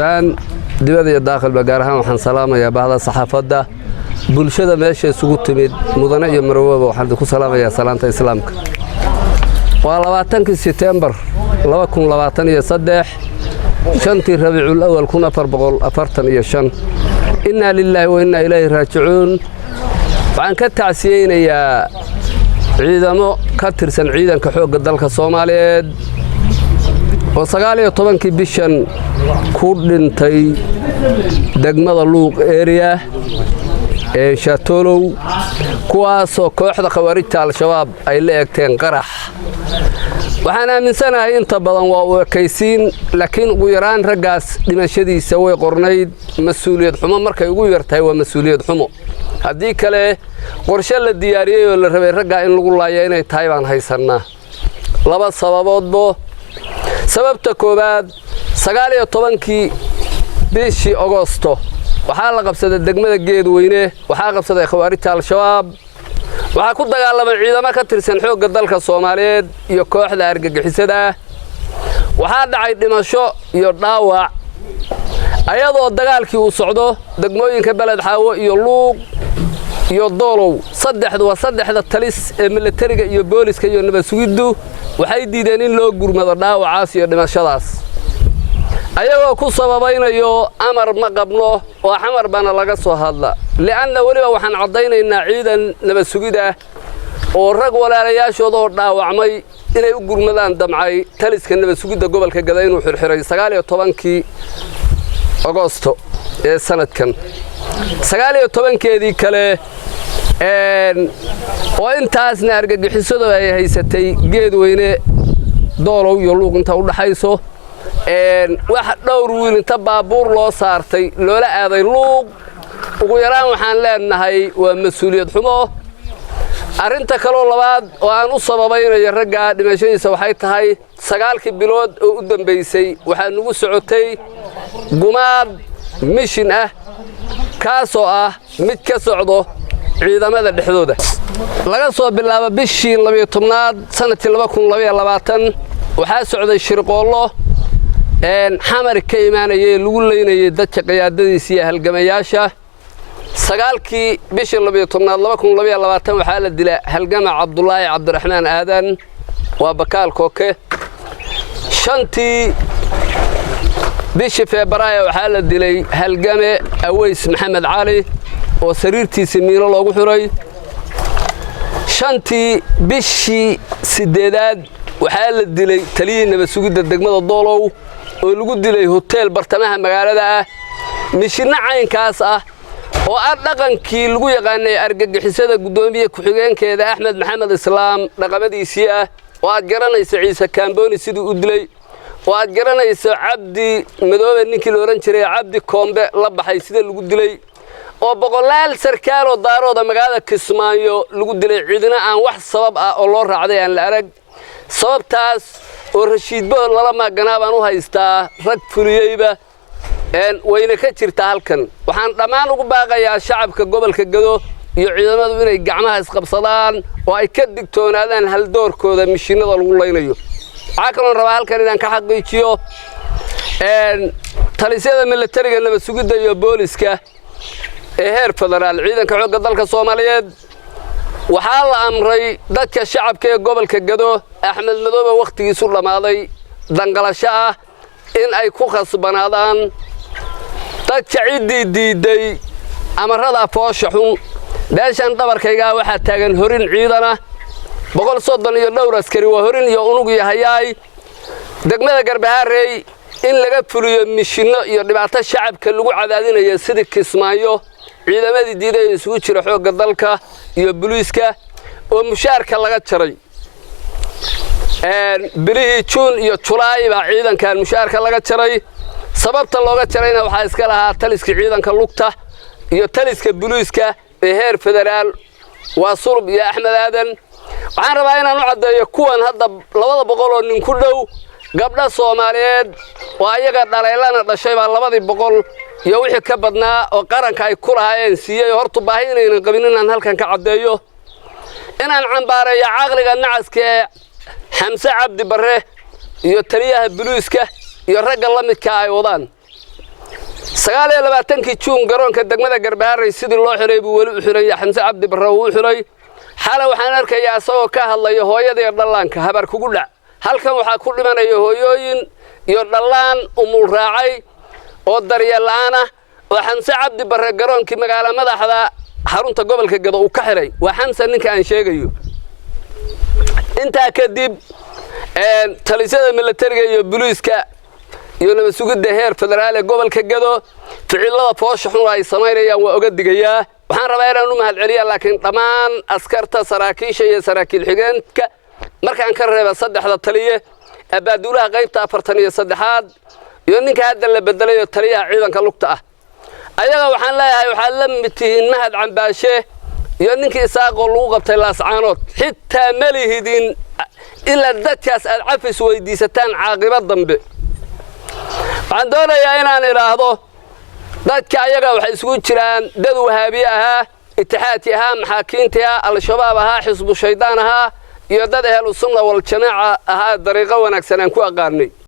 dibadda iyo daaqilba gaar ahaan waxaan salaamayaa bahda saxaafadda bulshada meesha isugu timid mudane iyo marwaba waxaan ku salaamayaa salaanta islaamka waa 20 September 2023 shantii Rabiicul Awwal 1445 inna lillahi wa inna ilayhi raaji'uun waxaan ka tacsiyeynayaa ciidamo ka tirsan ciidanka xoogga dalka Soomaaliyeed oo 19 bishan ku dhintay degmada Luuq area ee Shaatolow kuwaasoo kooxda khawaarijta al-shabaab ay la eegteen qarax waxaan aaminsanahay inta badan waa u ekaysiin laakiin ugu yaraan raggaas dhimashadiisa way qornayd mas'uuliyad xumo markay ugu yartahay waa mas'uuliyad xumo haddii kale qorshe la diyaariyay oo la rabay ragga in lagu laayo inay tahay baan haysanaa laba sababoodbo sababta koobaad 19 bishii Agoosto waxaa la qabsaday degmada Geedweyne waxaa qabsaday khawaarijta al-shabaab waxaa ku dagaalamay ciidamo ka tirsan xoogga dalka Soomaaliyeed iyo kooxda argagixisada waxaa dhacay dhimasho iyo dhaawac ayadoo dagaalkii uu socdo degmooyinka Balad Xaawo iyo Luuq iyo Doolow saddexda talis ee militariga iyo booliska iyo nabad sugiddu waxay diideen in loo gurmado dhaawacaas iyo dhimashadaas ayagoo ku sababaynayo amar ma qabno oo xamar bana laga soo hadla li'anna waliba waxaan cadaynaynaa ciidan nabad sugida oo rag walaalayaashooda oo dhaawacmay inay u gurmadaan damcay taliska nabad sugida gobolka Gaday inuu xirxiray 19 Agoosto ee sanadkan 19keedii kale oo intaasna argagixisadu ay haysatay Geedweyne Doolow iyo Luuq inta u dhaxayso wax dhowr wiil inta baabuur loo saartay loola aaday Luuq ugu yaraan waxaan leenahay waa mas'uuliyad xumo arinta kale labaad oo aan u sababaynayo ragga dhimashadiisa waxay tahay 9 bilood oo u dambeysay waxaan ugu socotay gumaad mission ah kaasoo ah mid ka socdo ciidamada dhexdooda laga soo bilaabo bishii 12aad sanadkii 2022 waxaa socday shirqoollo xamar ka imaanayay lagu leynayay dadka qiyaadadiisa iyo halgamayaasha 9kii bishii 12aad 2022 waxaa la dilay halgama Cabdullaahi Cabdiraxmaan Aadan waa bakaal kooke 5tii bishii Febraayo waxaa la dilay halgame Aways Maxamed Cali oo sariirtiisa miino loogu xiray 5tii bishii 8aad waxaa la dilay taliyii nabad sugidda degmada Doolow oo lagu dilay hotel bartamaha magaalada ah mishina caynkaas ah oo dhaqankii lagu yaqaanay argagixisada gudoomiye ku-xigeenkeeda Axmed Maxamed Islaam dhaqamadiisii ah oo aad garanayso Ciise Kaambooni sidii u dilay oo aad garanayso Cabdi Madoobe ninkii la oran jiray Cabdi Koombe la baxay sida lagu dilay oo boqolaal sarkaal oo daarooda magaalada Kismaayo lagu dilay ciidina aan wax sabab ah oo loo raacday aan la arag sababtaas oo Rashiidbo lala maaganaabaan u haystaa rag fuliyayba wayna ka jirtaa halkan waxaan dhamaan ugu baaqayaa shacabka gobolka Gado iyo ciidamadu inay gacmaha isqabsadaan oo ay ka digtoonaadaan hal doorkooda mishinada lagu leynayo waxa kale oo rabaa halkan inaan ka xaqiijiyo talisyada militariga nabad sugidda iyo booliska ee heer federaal ciidanka xoogga dalka Soomaaliyeed waxaa la amray dadka shacabka ee gobolka Gado Axmed Madoobe waqtigiisu dhamaaday dangalasho ah in ay ku khasbanaadaan dadka ciidii diiday amarada foosha xun meeshan dhabarkayga waxaa taagan horin ciidana 130 iyo dhowr askari waa horin iyo unug yahay degmada Garbaharey in laga fuliyo mishino iyo dhibaato shacabka lagu cadaadinayo sidii Kismaayo ciidamadii diiday isugu jira xoogga dalka iyo booliiska oo mushaarka laga jaray bilihii June iyo July baa ciidankan mushaarka laga jaray sababta looga jarayna waxa iska lahaa taliska ciidanka lugta iyo taliska booliiska ee heer federaal waa Sulub iyo Axmed Aadan waxaan rabaa inaan u cadeeyo kuwan hadda 200 oo nin ku dhow gabdha Soomaaliyeed oo ayaga dhaleelana dhashay baa 200 iyo wixii ka badnaa oo qaranka ay ku lahaayeen siiyay hortu baahinayna qabin inaan halkan ka cadeeyo inaan cambaareeyo caqliga nacaska Xamse Cabdi Barre iyo taliyaha booliiska iyo ragga la midka ay wadaan سقال يا لبعتنك تشون قرون كدقمة قربهار يصير الله حريب ولو حري حمزة عبد برا حري حالا وحنرك يا سو كهلا يهوي ذي يردلان كهبر كقول هل كان وح كل من يهويين يردلان راعي ودر يلانا وحمزة عبد برا قرون كي مقالة ماذا هذا حرون تقبل كجدا وكحري وحمزة إنك عن شيء أنت كديب تلسيد من الترجية بلويسكا يوم مسوق الدهير فدرالي قبل كجدا فعلا فوش حنا يسميريا وأجد جياه وحنا ربنا إنه مهالعليا لكن طبعا أسكرت سراكيش هي سراكيل حجان مركان كرر بصدق هذا التلية أبدولها غيب تافرتني صدحات يونك هذا اللي بدله التلية عيدا كلقطة أيها وحنا لا يحلم متين مهد عن باشه يونك إساق اللغة بتلاس عنوت حتى ملي هدين إلا الدتياس العفس ويديستان عاقبة ضمبه عندنا يا إنان إلهه dadka ayaga waxay isugu jiraan dad wahaabiye aha itixaadki aha maxaakiinta al-shabaab aha xisbu shaydaan aha iyo dad ahlus sunna wal jamaa aha dariiqo wanaagsan aan ku aqaanay